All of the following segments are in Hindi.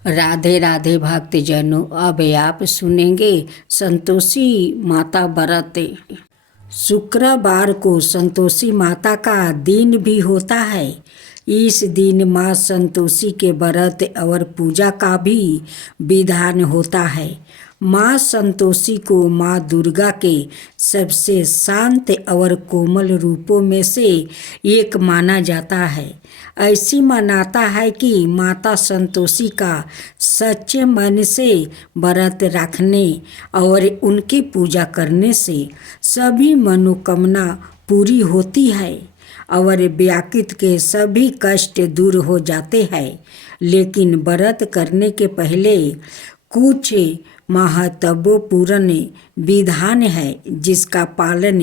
राधे राधे भक्तजनों, अब आप सुनेंगे संतोषी माता व्रत। शुक्रवार को संतोषी माता का दिन भी होता है। इस दिन माँ संतोषी के व्रत और पूजा का भी विधान होता है। माँ संतोषी को माँ दुर्गा के सबसे शांत और कोमल रूपों में से एक माना जाता है। ऐसी मान्यता है कि माता संतोषी का सच्चे मन से व्रत रखने और उनकी पूजा करने से सभी मनोकामना पूरी होती है और व्याकृत के सभी कष्ट दूर हो जाते हैं। लेकिन व्रत करने के पहले कुछ महत्वपूर्ण विधान है जिसका पालन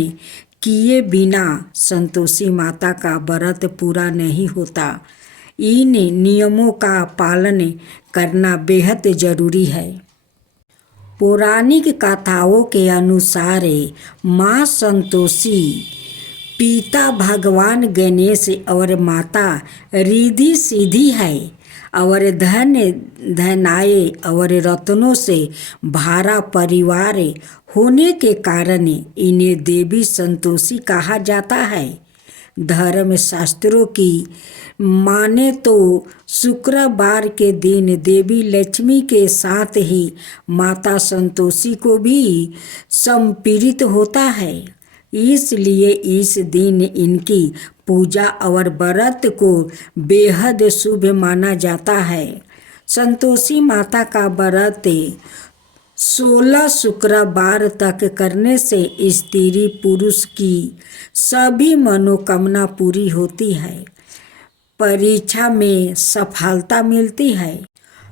किए बिना संतोषी माता का व्रत पूरा नहीं होता। इन नियमों का पालन करना बेहद जरूरी है। पौराणिक कथाओं के अनुसार माँ संतोषी पिता भगवान गणेश और माता रिद्धि सिद्धि है और धन धनाय और रत्नों से भरा परिवार होने के कारण इन्हें देवी संतोषी कहा जाता है। धर्म शास्त्रों की माने तो शुक्रवार के दिन देवी लक्ष्मी के साथ ही माता संतोषी को भी समर्पित होता है। इसलिए इस दिन इनकी पूजा और व्रत को बेहद शुभ माना जाता है। संतोषी माता का व्रत 16 शुक्रवार तक करने से स्त्री पुरुष की सभी मनोकामना पूरी होती है, परीक्षा में सफलता मिलती है,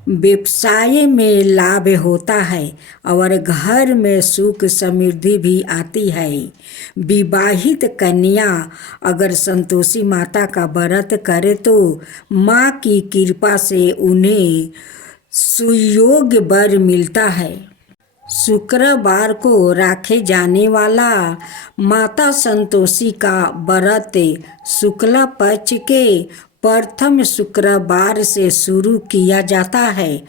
व्यवसाय में लाभ होता है और घर में सुख समृद्धि भी आती है। विवाहित कन्या अगर संतोषी माता का व्रत करे तो माँ की कृपा से उन्हें सुयोग्य वर मिलता है। शुक्रवार को रखे जाने वाला माता संतोषी का व्रत शुक्ला पक्ष के प्रथम शुक्रवार से शुरू किया जाता है।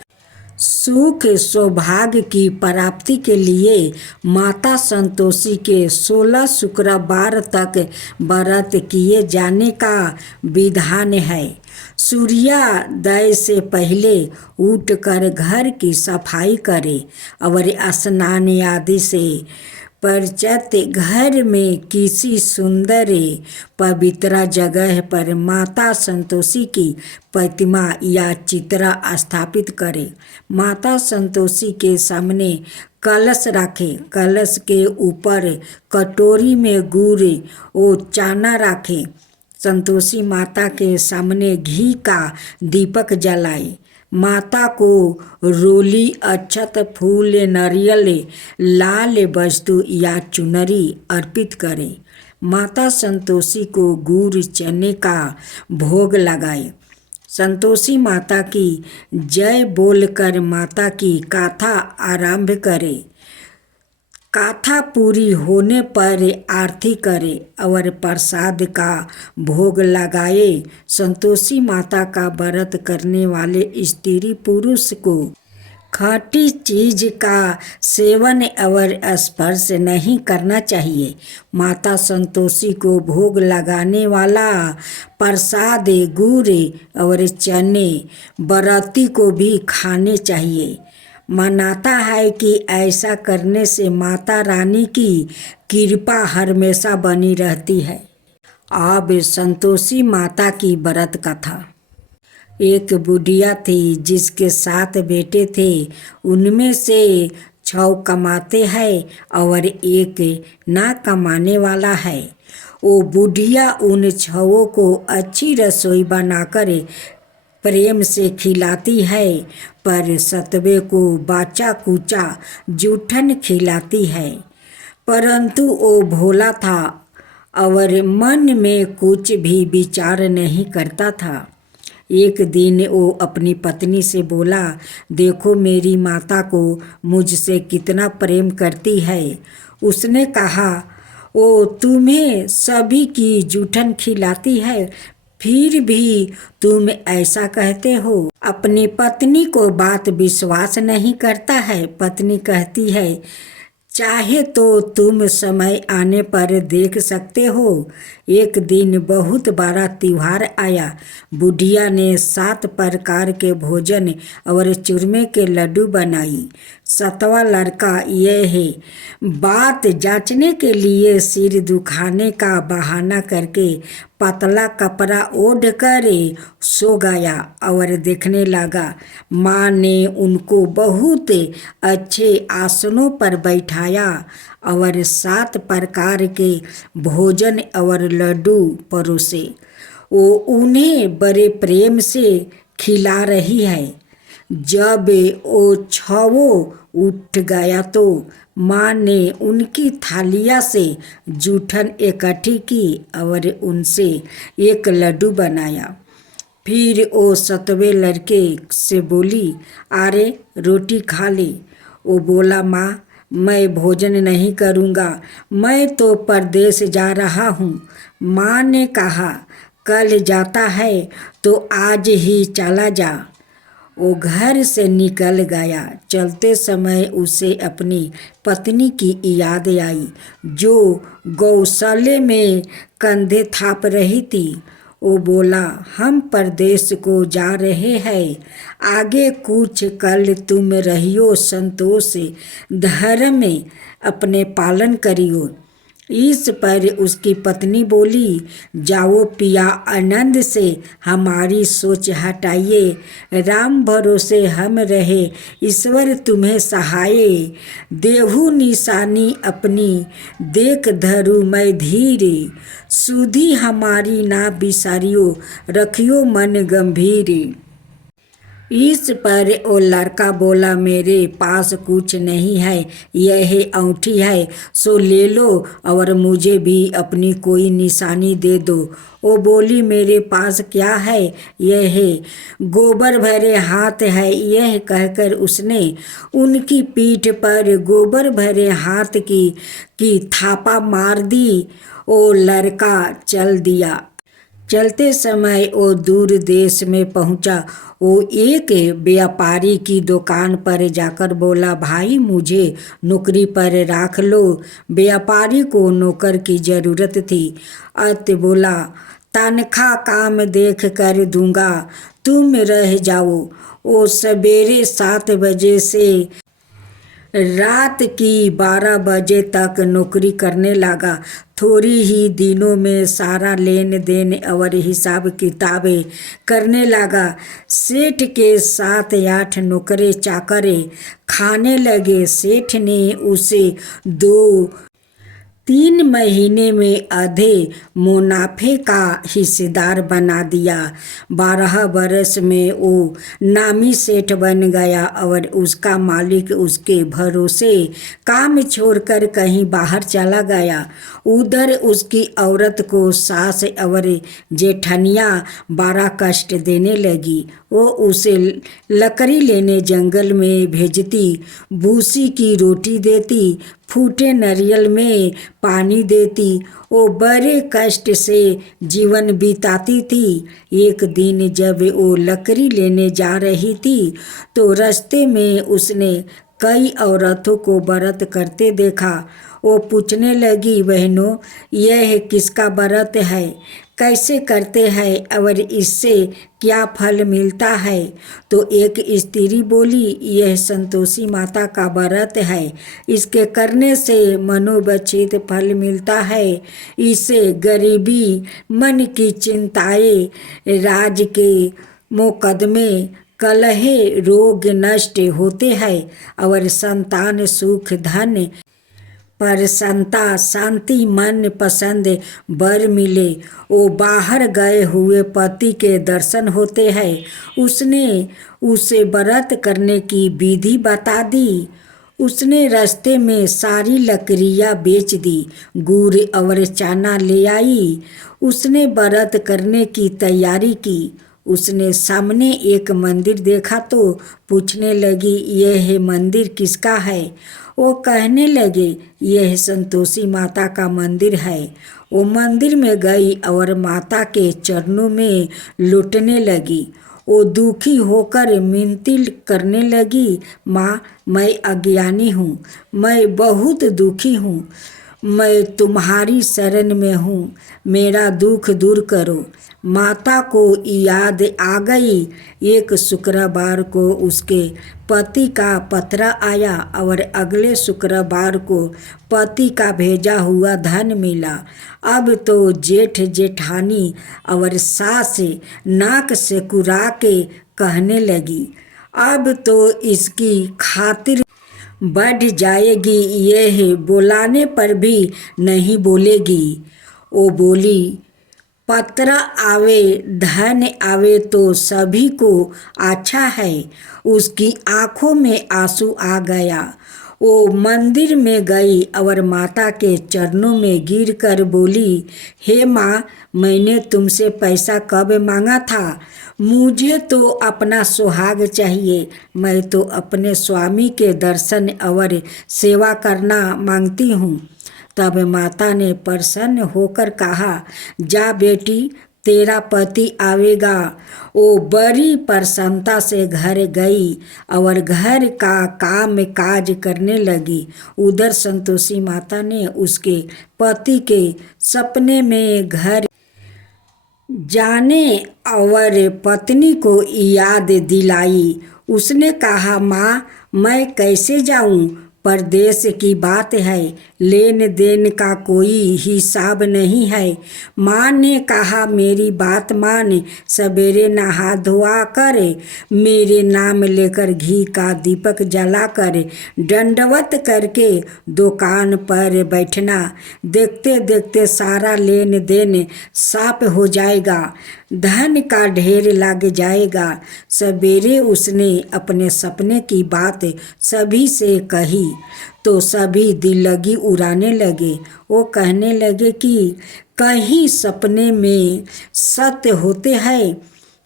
सुख सौभाग्य की प्राप्ति के लिए माता संतोषी के 16 शुक्रवार तक व्रत किए जाने का विधान है। सूर्योदय से पहले उठकर घर की सफाई करें और स्नान आदि से पश्चात घर में किसी सुंदर पवित्र जगह पर माता संतोषी की प्रतिमा या चित्र स्थापित करें। माता संतोषी के सामने कलश रखें। कलश के ऊपर कटोरी में गुड़ और चना रखें। संतोषी माता के सामने घी का दीपक जलाएं। माता को रोली, अक्षत, फूल, नारियल, लाल वस्तु या चुनरी अर्पित करें। माता संतोषी को गुड़ चने का भोग लगाएं। संतोषी माता की जय बोलकर माता की गाथा आरंभ करें। गाथा पूरी होने पर आरती करें और प्रसाद का भोग लगाए। संतोषी माता का व्रत करने वाले स्त्री पुरुष को खट्टी चीज का सेवन और स्पर्श नहीं करना चाहिए। माता संतोषी को भोग लगाने वाला प्रसाद गुड़ और चने व्रती को भी खाने चाहिए। मानता है कि ऐसा करने से माता रानी की कृपा हमेशा बनी रहती है। अब संतोषी माता की व्रत कथा। एक बुढ़िया थी जिसके 7 बेटे थे। उनमें से 6 कमाते हैं और एक ना कमाने वाला है। वो बुढ़िया उन 6 को अच्छी रसोई बनाकर प्रेम से खिलाती है, पर 7वें को बाचा कुचा जूठन खिलाती है। परंतु वो भोला था और मन में कुछ भी विचार नहीं करता था। एक दिन वो अपनी पत्नी से बोला, देखो मेरी माता को मुझसे कितना प्रेम करती है। उसने कहा, वो तुम्हें सभी की जूठन खिलाती है फिर भी तुम ऐसा कहते हो। अपनी पत्नी को बात विश्वास नहीं करता है। पत्नी कहती है, चाहे तो तुम समय आने पर देख सकते हो। एक दिन बहुत बड़ा त्योहार आया। बुढ़िया ने 7 प्रकार के भोजन और चूरमे के लड्डू बनाई। 7वां लड़का यह है बात जांचने के लिए सिर दुखाने का बहाना करके पतला कपड़ा ओढ़ कर सो गया और देखने लगा। माँ ने उनको बहुत अच्छे आसनों पर बैठाया और 7 प्रकार के भोजन और लड्डू परोसे। वो उन्हें बड़े प्रेम से खिला रही है। जब वो छवो उठ गया तो माँ ने उनकी थालिया से जूठन इकट्ठी की और उनसे एक लड्डू बनाया। फिर वो 7वें लड़के से बोली, अरे रोटी खा ले। वो बोला, माँ मैं भोजन नहीं करूँगा, मैं तो परदेश जा रहा हूँ। माँ ने कहा, कल जाता है तो आज ही चला जा। वो घर से निकल गया। चलते समय उसे अपनी पत्नी की याद आई जो गौशाले में कंधे थाप रही थी। वो बोला, हम परदेश को जा रहे हैं, आगे कुछ कल तुम रहियो संतोष से, धर्म में अपने पालन करियो। इस पर उसकी पत्नी बोली, जाओ पिया, आनंद से हमारी सोच हटाइए। राम भरोसे हम रहे, ईश्वर तुम्हें सहाये। देहु निशानी अपनी, देख धरू मैं धीरे। सुधी हमारी ना बिसारियो, रखियो मन गंभीर। इस पर वो लड़का बोला, मेरे पास कुछ नहीं है, यह अंगूठी है, सो ले लो और मुझे भी अपनी कोई निशानी दे दो। वो बोली, मेरे पास क्या है, यह है गोबर भरे हाथ है। यह कहकर उसने उनकी पीठ पर गोबर भरे हाथ की थापा मार दी। वो लड़का चल दिया। चलते समय वो दूर देश में पहुंचा। वो एक व्यापारी की दुकान पर जाकर बोला, भाई मुझे नौकरी पर रख लो। व्यापारी को नौकर की ज़रूरत थी। अत बोला, तनख्वाह काम देख कर दूंगा, तुम रह जाओ। वो सवेरे 7 बजे से रात की 12 बजे तक नौकरी करने लगा। थोड़ी ही दिनों में सारा लेन देन और हिसाब किताबें करने लगा। सेठ के 7-8 नौकरे चाकरे खाने लगे। सेठ ने उसे 2-3 महीने में आधे मुनाफे का हिस्सेदार बना दिया। 12 बरस में वो नामी सेठ बन गया और उसका मालिक उसके भरोसे काम छोड़कर कहीं बाहर चला गया। उधर उसकी औरत को सास और जेठनिया बड़ा कष्ट देने लगी। वो उसे लकड़ी लेने जंगल में भेजती, भूसी की रोटी देती, फूटे नारियल में पानी देती। वो बड़े कष्ट से जीवन बिताती थी। एक दिन जब वो लकड़ी लेने जा रही थी तो रास्ते में उसने कई औरतों को व्रत करते देखा। वो पूछने लगी, बहनों यह किसका व्रत है, कैसे करते हैं और इससे क्या फल मिलता है? तो एक स्त्री बोली, यह संतोषी माता का व्रत है, इसके करने से मनोवांछित फल मिलता है। इससे गरीबी, मन की चिंताएं, राज के मुकदमे, कलहे, रोग नष्ट होते हैं और संतान, सुख, धन, प्रसन्नता, शांति, मन पसंद वर मिले। वो बाहर गए हुए पति के दर्शन होते हैं। उसने उसे व्रत करने की विधि बता दी। उसने रास्ते में सारी लकड़ियाँ बेच दी, गुड़ और चना ले आई। उसने व्रत करने की तैयारी की। उसने सामने एक मंदिर देखा तो पूछने लगी, यह मंदिर किसका है? वो कहने लगे, यह संतोषी माता का मंदिर है। वो मंदिर में गई और माता के चरणों में लुटने लगी। वो दुखी होकर मिनती करने लगी, माँ मैं अज्ञानी हूँ, मैं बहुत दुखी हूँ, मैं तुम्हारी शरण में हूँ, मेरा दुख दूर करो। माता को याद आ गई। एक शुक्रवार को उसके पति का पत्र आया और अगले शुक्रवार को पति का भेजा हुआ धन मिला। अब तो जेठ जेठानी और सास नाक से कुरा के कहने लगी, अब तो इसकी खातिर बढ़ जाएगी, यह बुलाने पर भी नहीं बोलेगी। वो बोली, पत्र आवे धन आवे तो सभी को अच्छा है। उसकी आंखों में आंसू आ गया। वो मंदिर में गई और माता के चरणों में गिरकर बोली, हे माँ, मैंने तुमसे पैसा कब मांगा था? मुझे तो अपना सुहाग चाहिए। मैं तो अपने स्वामी के दर्शन और सेवा करना मांगती हूँ। तब माता ने प्रसन्न होकर कहा, जा बेटी, तेरा पति आवेगा। वो बड़ी प्रसन्नता से घर गई और घर का काम काज करने लगी। उधर संतोषी माता ने उसके पति के सपने में घर जाने और पत्नी को याद दिलाई। उसने कहा, माँ मैं कैसे जाऊँ? परदेश की बात है, लेन देन का कोई हिसाब नहीं है। माँ ने कहा, मेरी बात मान, सवेरे नहा धोआ कर मेरे नाम लेकर घी का दीपक जला कर दंडवत करके दुकान पर बैठना। देखते देखते सारा लेन देन साफ हो जाएगा, धन का ढेर लग जाएगा। सवेरे उसने अपने सपने की बात सभी से कही तो सभी दिल लगी उड़ाने लगे। वो कहने लगे कि कहीं सपने में सत्य होते हैं।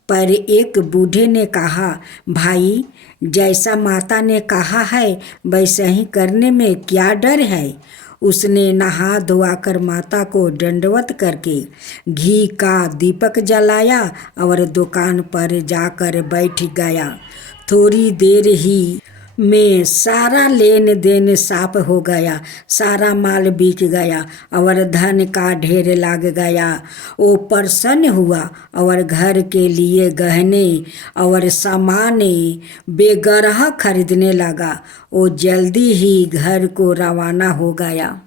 पर एक बूढ़े ने कहा, भाई जैसा माता ने कहा है वैसा ही करने में क्या डर है? उसने नहा धोआकर माता को दंडवत करके घी का दीपक जलाया और दुकान पर जाकर बैठ गया। थोड़ी देर ही में सारा लेन देन साफ हो गया, सारा माल बिक गया और धन का ढेर लग गया। वो प्रसन्न हुआ और घर के लिए गहने और सामान बेगरह खरीदने लगा। वो जल्दी ही घर को रवाना हो गया।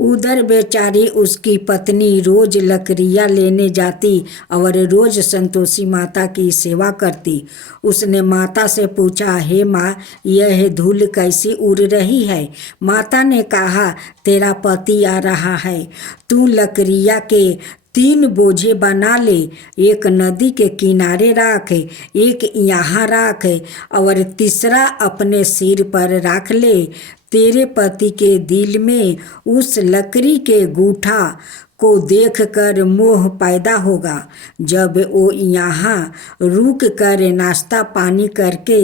उधर बेचारी उसकी पत्नी रोज लकड़ियाँ लेने जाती और रोज संतोषी माता की सेवा करती। उसने माता से पूछा, हे माँ, यह धूल कैसी उड़ रही है? माता ने कहा, तेरा पति आ रहा है, तू लकड़ियाँ के 3 बोझे बना ले, एक नदी के किनारे रख, एक यहाँ रख और तीसरा अपने सिर पर रख ले। तेरे पति के दिल में उस लकड़ी के गूठा को देखकर मोह पैदा होगा। जब वो यहाँ रुक कर नाश्ता पानी करके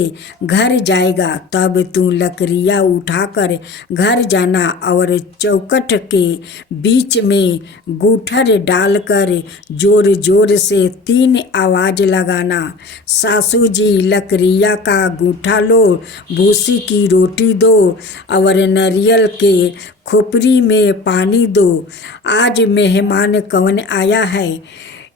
घर जाएगा तब तू लकड़ियाँ उठाकर घर जाना और चौखट के बीच में गूठर डालकर जोर जोर से 3 आवाज़ लगाना, सासू जी लकड़ियाँ का गूठा लो, भूसी की रोटी दो और नारियल के खोपड़ी में पानी दो। आज मेहमान कौन आया है?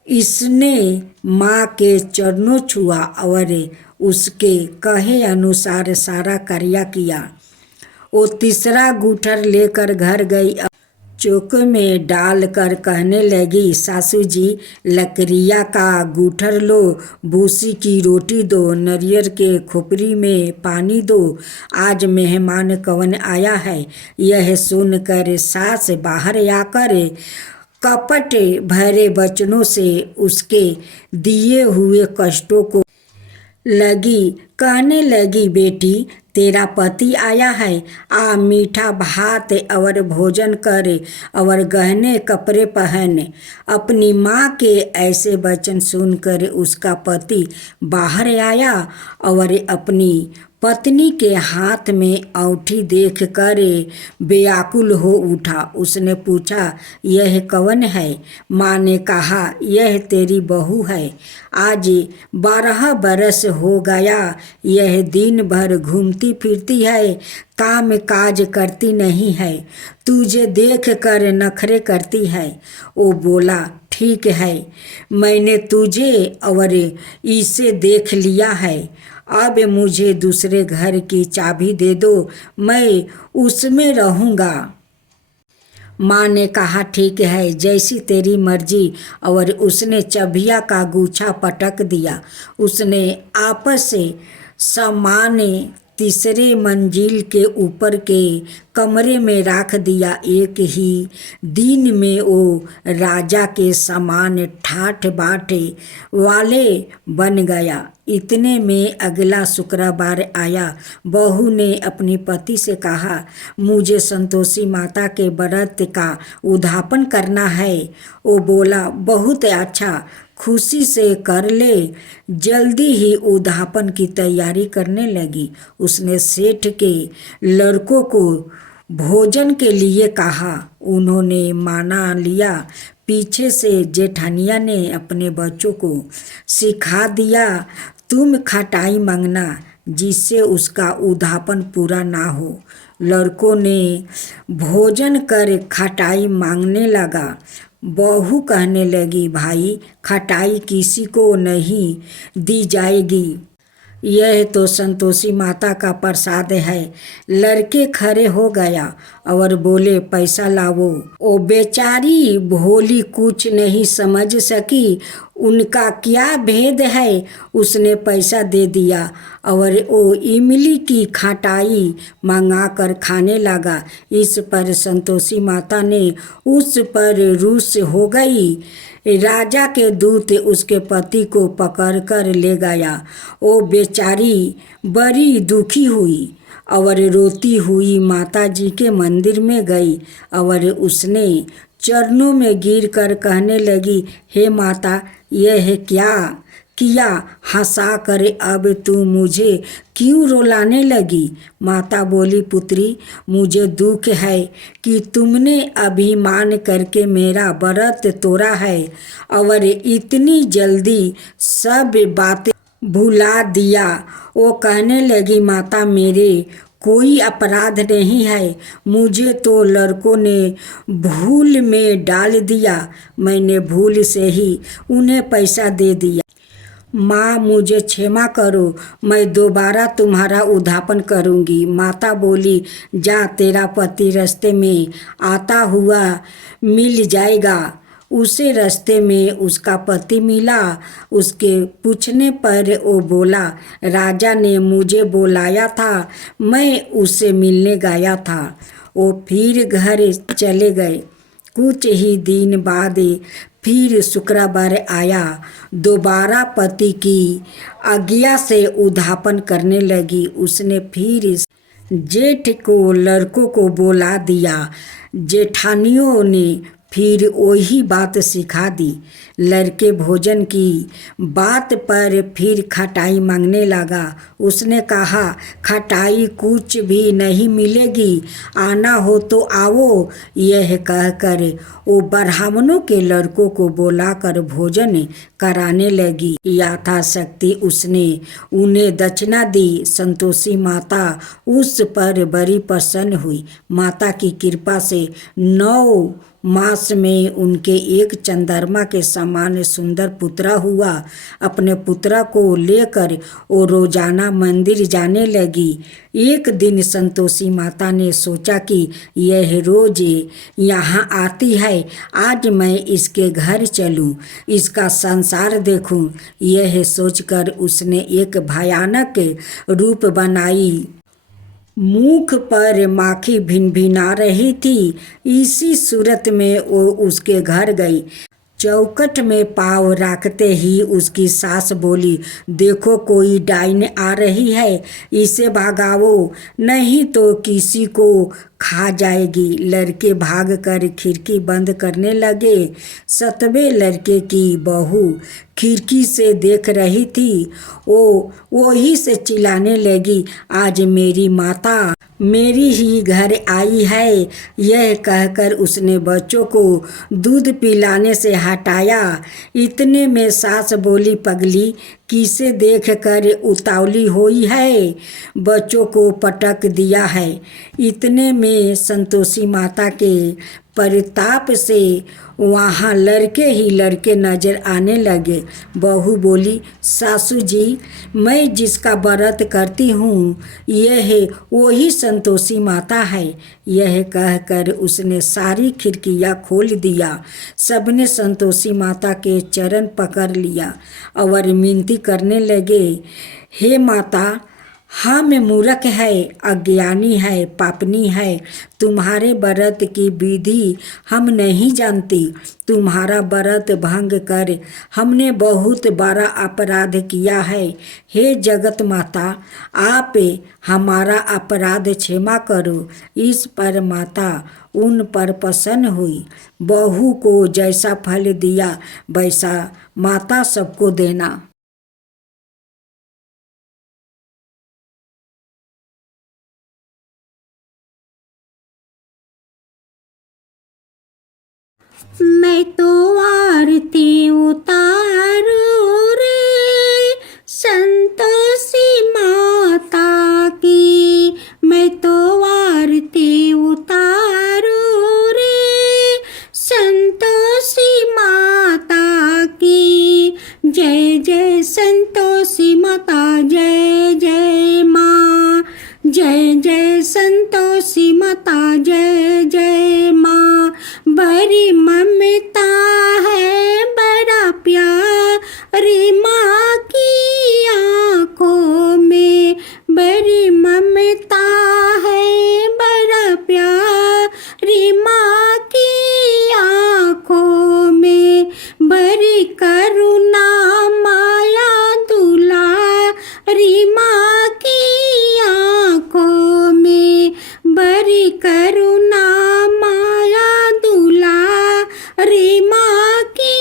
इसने माँ के चरणों छुआ और उसके कहे अनुसार सारा कार्य किया। वो तीसरा गूठर लेकर घर गई, चौक में डालकर कहने लगी, सासू जी लकड़ियाँ का गूठर लो, भूसी की रोटी दो, नारियल के खोपड़ी में पानी दो, आज मेहमान कौन आया है। यह सुनकर सास बाहर आकर कपट भरे वचनों से उसके दिए हुए कष्टों को लगी कहने लगी, बेटी तेरा पति आया है, आ मीठा भात और भोजन कर और गहने कपड़े पहन। अपनी माँ के ऐसे वचन सुनकर उसका पति बाहर आया और अपनी पत्नी के हाथ में औंठी देखकर व्याकुल हो उठा। उसने पूछा, यह कौन है? माँ ने कहा, यह तेरी बहू है। आज 12 बरस हो गया, यह दिन भर घूमती फिरती है, काम काज करती नहीं है, तुझे देख कर नखरे करती है। वो बोला, ठीक है, मैंने तुझे और इसे देख लिया है, अब मुझे दूसरे घर की चाबी दे दो, मैं उसमें रहूँगा। माँ ने कहा, ठीक है, जैसी तेरी मर्जी। और उसने चबिया का गुच्छा पटक दिया। उसने आपस से सामान तीसरे मंजिल के ऊपर के कमरे में रख दिया। एक ही दिन में वो राजा के समान ठाठ बाट वाले बन गया। इतने में अगला शुक्रवार आया। बहू ने अपनी पति से कहा, मुझे संतोषी माता के व्रत का उद्यापन करना है। वो बोला, बहुत अच्छा, खुशी से कर ले। जल्दी ही उद्यापन की तैयारी करने लगी। उसने सेठ के लड़कों को भोजन के लिए कहा। उन्होंने माना लिया। पीछे से जेठानिया ने अपने बच्चों को सिखा दिया, तुम खटाई मांगना जिससे उसका उद्यापन पूरा ना हो। लड़कों ने भोजन कर खटाई मांगने लगा। बहू कहने लगी, भाई, खटाई किसी को नहीं दी जाएगी, यह तो संतोषी माता का प्रसाद है। लड़के खड़े हो गया और बोले, पैसा लाओ। ओ बेचारी भोली कुछ नहीं समझ सकी, उनका क्या भेद है। उसने पैसा दे दिया और वो इमली की खटाई मंगा कर खाने लगा। इस पर संतोषी माता ने उस पर रुष्ट हो गई। राजा के दूत उसके पति को पकड़कर ले गया। वो बेचारी बड़ी दुखी हुई और रोती हुई माता जी के मंदिर में गई और उसने चरणों में गिरकर कहने लगी, हे माता, यह क्या किया? हंसा कर अब तू मुझे क्यों रुलाने लगी? माता बोली, पुत्री, मुझे दुख है कि तुमने अभिमान करके मेरा व्रत तोड़ा है और इतनी जल्दी सब बातें भुला दिया। वो कहने लगी, माता, मेरे कोई अपराध नहीं है, मुझे तो लड़कों ने भूल में डाल दिया, मैंने भूल से ही उन्हें पैसा दे दिया। माँ, मुझे क्षमा करो, मैं दोबारा तुम्हारा उद्यापन करूँगी। माता बोली, जा, तेरा पति रास्ते में आता हुआ मिल जाएगा। उसे रास्ते में उसका पति मिला। उसके पूछने पर वो बोला, राजा ने मुझे बुलाया था, मैं उससे मिलने गया था। वो फिर घर चले गए। कुछ ही दिन बाद फिर शुक्रवार आया। दोबारा पति की आज्ञा से उद्यापन करने लगी। उसने फिर जेठ को लड़कों को बुला दिया। जेठानियों ने फिर वही बात सिखा दी। लड़के भोजन की बात पर फिर खटाई मांगने लगा। उसने कहा, खटाई कुछ भी नहीं मिलेगी, आना हो तो आओ। यह कहकर वो ब्राह्मणों के लड़कों को बुलाकर भोजन कराने लगी। यथाशक्ति उसने उन्हें दक्षिणा दी। संतोषी माता उस पर बड़ी प्रसन्न हुई। माता की कृपा से 9 मास में उनके एक चंद्रमा के समान सुंदर पुत्रा हुआ। अपने पुत्रा को लेकर वो रोजाना मंदिर जाने लगी। एक दिन संतोषी माता ने सोचा कि यह रोज यहाँ आती है, आज मैं इसके घर चलूँ, इसका संसार देखूँ। यह सोचकर उसने एक भयानक रूप बनाई। मुख पर माखी भिनभिना रही थी। इसी सूरत में वो उसके घर गई। चौखट में पाँव रखते ही उसकी सास बोली, देखो कोई डाइन आ रही है, इसे भगाओ नहीं तो किसी को खा जाएगी। लड़के भागकर खिड़की बंद करने लगे। 7वें लड़के की बहू खिड़की से देख रही थी। वो ही से चिल्लाने लगी, आज मेरी माता मेरी ही घर आई है। यह कहकर उसने बच्चों को दूध पिलाने से हटाया। इतने में सास बोली, पगली किसे देख कर उतावली हुई है, बच्चों को पटक दिया है। इतने में संतोषी माता के परिताप से वहाँ लड़के ही लड़के नजर आने लगे। बहू बोली, सासू जी मैं जिसका व्रत करती हूँ यह वही संतोषी माता है। यह कहकर उसने सारी खिड़कियाँ खोल दिया। सबने संतोषी माता के चरण पकड़ लिया और विनती करने लगे, हे माता हम मूर्ख है, अज्ञानी है, पापनी है। तुम्हारे व्रत की विधि हम नहीं जानती। तुम्हारा व्रत भंग कर हमने बहुत बड़ा अपराध किया है। हे जगत माता आप हमारा अपराध क्षमा करो। इस पर माता उन पर प्रसन्न हुई। बहू को जैसा फल दिया वैसा माता सबको देना। मैं तो आरती उतारूं रे संतोषी माता की। मैं तो आरती उतारूं रे संतोषी माता की। जय जय संतोषी माता, जय जय माँ। जय जय संतोषी माता, जय जय माँ। बड़ी ममता है, बड़ा प्यारी माँ की आँखों में। बड़ी ममता है, बड़ा प्यारी माँ की आँखों में। बड़ी करुणा माया दुलारी माँ की आँखों में। बड़ी करुणा माया दुलारी माँ की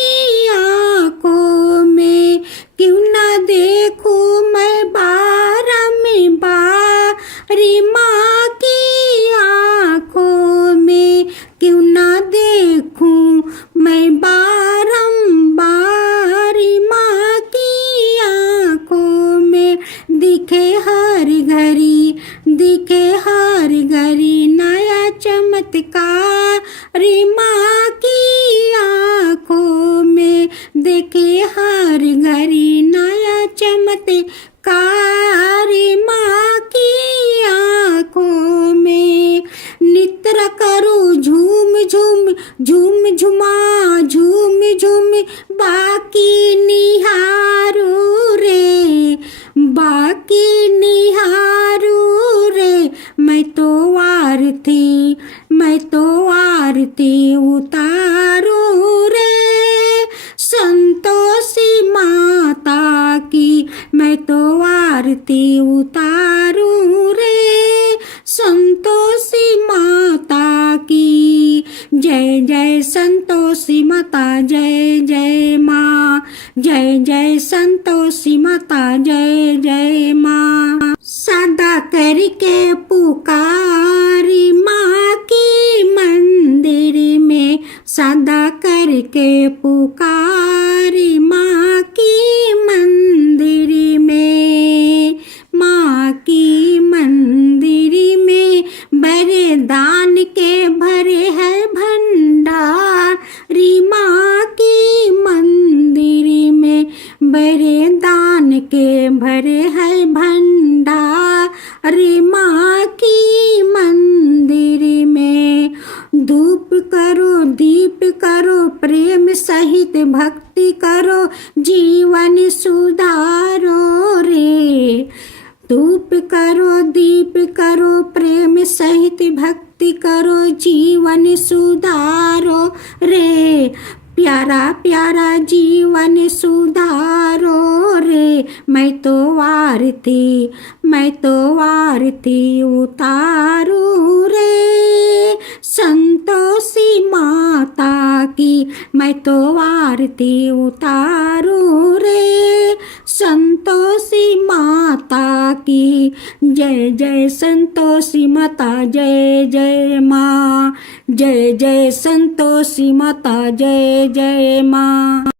आँखों में। क्यों ना देखूं मैं बारंबारी माँ की आँखों में। क्यों ना देखूं मैं बारंबारी माँ की आँखों में। दिखे हर घड़ी, दिखे हर घड़ी नया चमत्कारी माँ की आँखों में। देखे हर घड़ी नया चमत्कारी माँ की आँखों में। नित्र करो झूम झूम, झूम झुमा झूम झूम बाकी निहारू रे, बाकी निहारू रे। मैं तो आरती, मैं तो आरती उतारू रे संतोषी माता की। मैं तो आरती उतारू रे संतोषी माता की। जय जय संतोषी माता, जय जय माँ। जय जय संतोषी माता, जय जय माँ। सदा करके पुकारी माँ की मंदिर में। सदा करके पुकारी माँ की मंदिर में। माँ की मंदिर में बड़े दान के भरे है भंडारी। माँ की मंदिर में बड़े दान के भरे है भंडारी। माँ की मंदिर में धूप करो, दीप करो, प्रेम सहित भक्ति करो, जीवन सुधारो रे। धूप करो, दीप करो, प्रेम सहित भक्ति करो, जीवन सुधारो रे। प्यारा प्यारा जीवन सुधारो रे, मैं तो आरती उतारू रे, संतोषी माता की मैं तो आरती उतारू रे, संतोषी माता की। जय जय संतोषी माता, जय जय माँ, जय जय संतोषी माता, जय जय माँ।